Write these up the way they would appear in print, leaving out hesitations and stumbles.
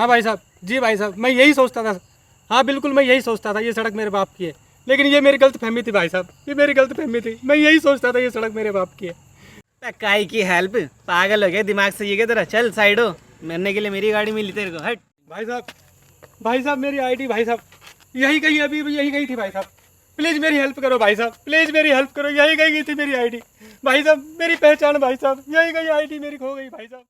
हाँ भाई साहब, जी भाई साहब, मैं यही सोचता था। हाँ बिल्कुल, मैं यही सोचता था ये सड़क मेरे बाप की है, लेकिन ये मेरी गलत फहमी थी भाई साहब, ये मेरी गलत फहमी थी। मैं यही सोचता था ये सड़क मेरे बाप की है। काई की हेल्प, पागल हो गया दिमाग से ये क्या तेरा? चल साइड हो, मरने के लिए मेरी गाड़ी मिली तेरे को, हट। भाई साहब, भाई साहब मेरी आईडी भाई साहब यही कहीं, अभी अभी यही गई थी भाई साहब। प्लीज़ मेरी हेल्प करो भाई साहब, प्लीज़ मेरी हेल्प करो। यही गई थी मेरी आईडी भाई साहब, मेरी पहचान भाई साहब, यही गई आईडी मेरी खो गई भाई साहब।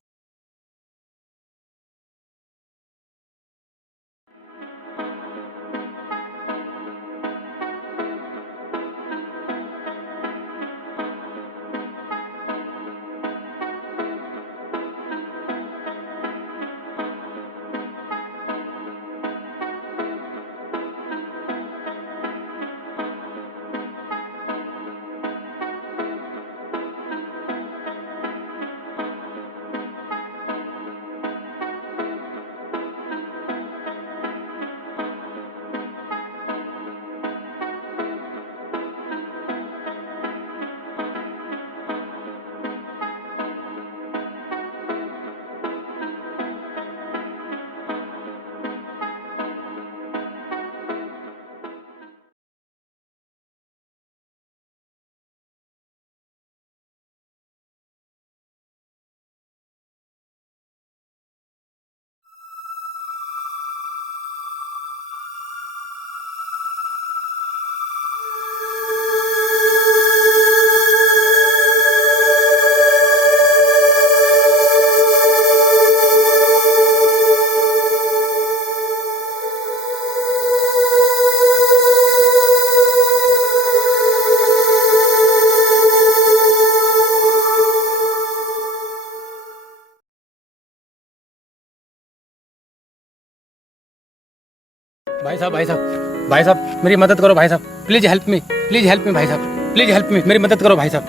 भाई साहब, भाई साहब, भाई साहब मेरी मदद करो भाई साहब, please help me, please help me भाई साहब, प्लीज़ हेल्प मी, मेरी मदद करो भाई साहब।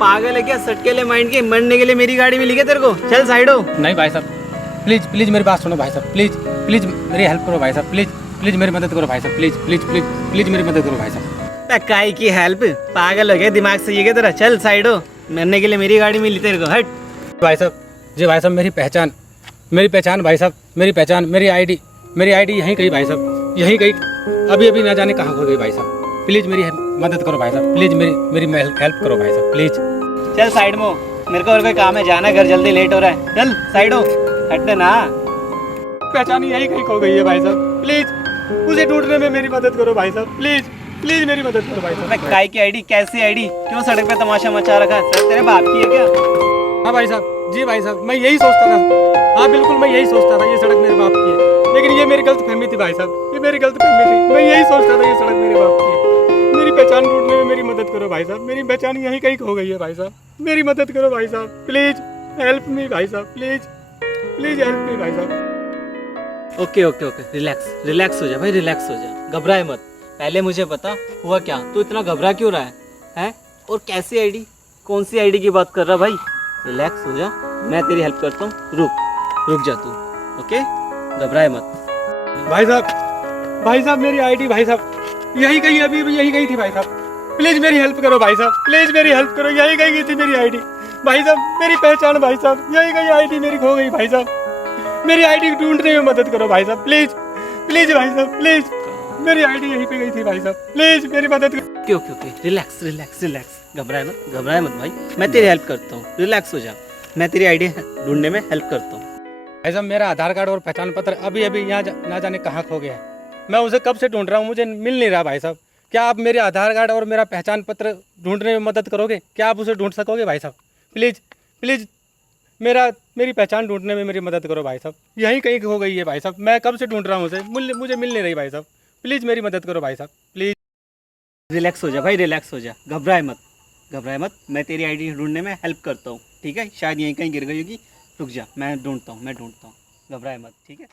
पागल है क्या? सटकेले माइंड के, मरने के लिए मेरी गाड़ी मिली क्या तेरे को? चल साइड हो। नहीं भाई साहब, प्लीज़ प्लीज़ मेरी बात सुनो भाई साहब, प्लीज़ प्लीज़ मेरी हेल्प करो भाई साहब, प्लीज़ प्लीज़ मेरी मदद करो भाई साहब, प्लीज़ प्लीज़ प्लीज़ प्लीज़ मेरी मदद करो भाई साहब। काई की हेल्प, पागल हो गया दिमाग से ये क्या तेरा? चल साइड हो, मरने के लिए मेरी गाड़ी मिली तेरे को, हट। भाई साहब, जी भाई साहब मेरी पहचान भाई साहब, मेरी पहचान, मेरी आईडी यहीं कहीं भाई साहब, यहीं कहीं, अभी अभी ना जाने कहाँ खो गई भाई साहब। प्लीज़ मेरी मदद करो भाई साहब, प्लीज़ मेरी हेल्प करो भाई साहब, प्लीज़। चल साइड में हो, मेरे को और कोई काम है, जाना है घर, जल्दी लेट हो रहा है। चल साइड हो, हटने ना। पहचान यहीं कहीं खो गई है भाई साहब, प्लीज़ उसे ढूंढने में मेरी मदद करो भाई साहब, प्लीज़ प्लीज़ मेरी मदद करो भाई साहब। काय की आईडी? कैसी आईडी? क्यों सड़क पे तमाशा मचा रखा है? सर तेरे बाप की है क्या? हाँ भाई साहब, जी भाई साहब, मैं यही सोचता था। हाँ बिल्कुल, मैं यही सोचता था ये सड़क मेरे बाप की है, लेकिन ये मेरी गलत फहमी थी भाई साहब, ये मेरी गलत फहमी थी। मैं यही सोचता था ये सड़क मेरे बाप की है। मेरी पहचान ढूंढने में मेरी मदद करो भाई साहब, मेरी पहचान यहीं कहीं खो गई है भाई साहब, मेरी मदद करो भाई साहब, प्लीज़ हेल्प मी भाई साहब, प्लीज़ प्लीज़ हेल्प मी भाई साहब। Okay okay okay, relax relax हो जा भाई, रिलैक्स हो जा, घबराए मत। पहले मुझे बता हुआ क्या, तू इतना घबरा क्यों रहा है? हैं? और कैसी आईडी? कौन सी आईडी की बात कर रहा भाई? रिलैक्स हो जा, मैं तेरी हेल्प करता हूँ। रुक जा तू, ओके? घबराए मत। भाई साहब मेरी आईडी भाई साहब यही कहीं, अभी अभी यही गई थी भाई साहब। प्लीज़ मेरी हेल्प करो भाई साहब, प्लीज़ मेरी हेल्प करो। यही गई थी मेरी आईडी भाई साहब, मेरी पहचान भाई साहब, यही गई आईडी मेरी खो गई भाई साहब। मेरी आईडी ढूंढने में मदद करो भाई साहब, प्लीज़ प्लीज़ भाई साहब, प्लीज़। मेरी आईडी यहीं पे गई थी भाई साहब, प्लीज़ मेरी मदद करो। Okay okay okay, relax relax relax, घबराए मत भाई, मैं तेरी हेल्प करता हूँ। रिलैक्स हो जा, मैं तेरी आईडी ढूंढने में हेल्प करता हूँ। भाई साहब मेरा आधार कार्ड और पहचान पत्र अभी अभी यहाँ ना जाने कहाँ खो गया है। मैं उसे कब से ढूंढ रहा हूँ, मुझे मिल नहीं रहा भाई साहब। क्या आप मेरे आधार कार्ड और मेरा पहचान पत्र ढूंढने में मदद करोगे? क्या आप उसे ढूंढ सकोगे भाई साहब? प्लीज़ प्लीज़ मेरी पहचान ढूंढने में मेरी मदद करो भाई साहब, यहीं कहीं हो गई है भाई साहब। मैं कब से ढूंढ रहा हूँ उसे, मुझे मिल नहीं रही भाई साहब। प्लीज़ मेरी मदद करो भाई साहब, प्लीज़। रिलैक्स हो जा भाई, रिलैक्स हो जा, घबराए मत, मैं तेरी आईडी ढूंढने में हेल्प करता हूँ, ठीक है? शायद यहीं कहीं गिर गई होगी, रुक जा, मैं ढूंढता हूँ, घबराए मत, ठीक है?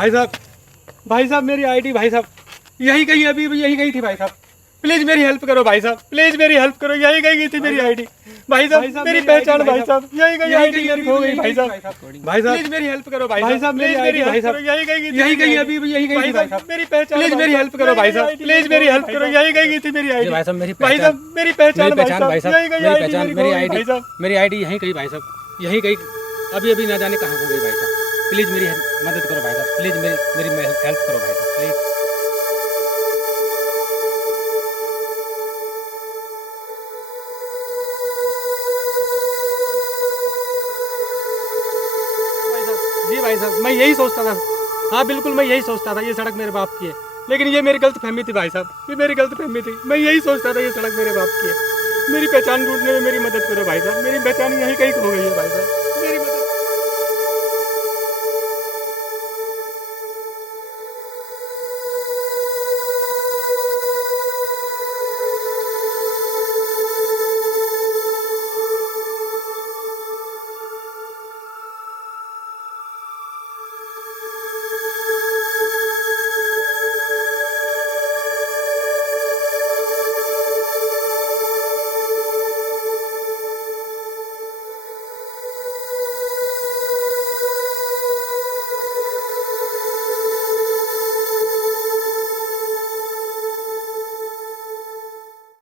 भाई साहब मेरी आईडी भाई साहब यही कहीं अभी भी यही गई थी भाई साहब। प्लीज मेरी हेल्प करो भाई साहब, प्लीज मेरी हेल्प करो। यही गई थी मेरी आईडी भाई साहब, मेरी पहचान भाई साहब, यही गई आईडी मेरी खो गई भाई साहब। भाई साहब प्लीज मेरी हेल्प करो भाई साहब, मेरी आईडी भाई साहब यही गई अभी भी यही गई थी भाई साहब। मेरी पहचान प्लीज मेरी हेल्प करो भाई साहब, प्लीज मेरी हेल्प करो। यही गई थी मेरी आईडी भाई साहब, मेरी पहचान भाई साहब, मेरी आईडी यही गई भाई साहब, यही गई अभी अभी ना जाने कहाँ हो गई भाई साहब। प्लीज मेरी मदद करो भाई साहब, प्लीज मेरी हेल्प करो भाई साहब प्लीज। जी भाई साहब मैं यही सोचता था, हाँ बिल्कुल मैं यही सोचता था ये सड़क मेरे बाप की है, लेकिन ये मेरी गलत फहमी थी भाई साहब, ये मेरी गलत फहमी थी। मैं यही सोचता था ये सड़क मेरे बाप की है। मेरी पहचान ढूंढने में मेरी मदद करो भाई साहब, मेरी पहचान यहीं कहीं खो गई है भाई साहब, मेरी मदद